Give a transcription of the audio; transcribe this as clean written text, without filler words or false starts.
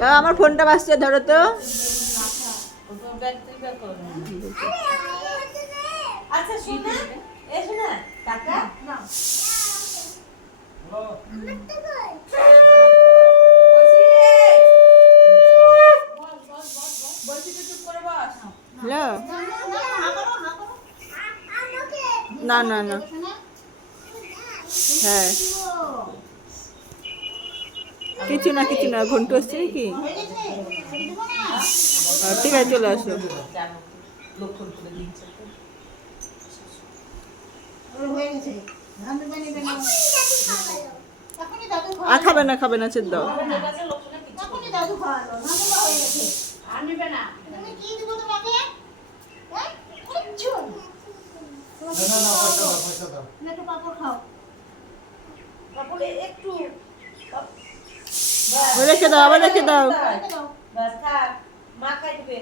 বাবা আমার ফোনটা বাজছে, ধরো তো। আচ্ছা শোনা, এসো না টাকা না। হ্যালো, না না না, হ্যাঁ কিছু না কিছু না, ঘন্টু আসছে নাকি? ঠিক আছে, চলে আসো। আর খাবে না, খাবে না, ছেড়ে দাও। রেখে দাও, আবার রেখে দাও। মা খাই দিবে।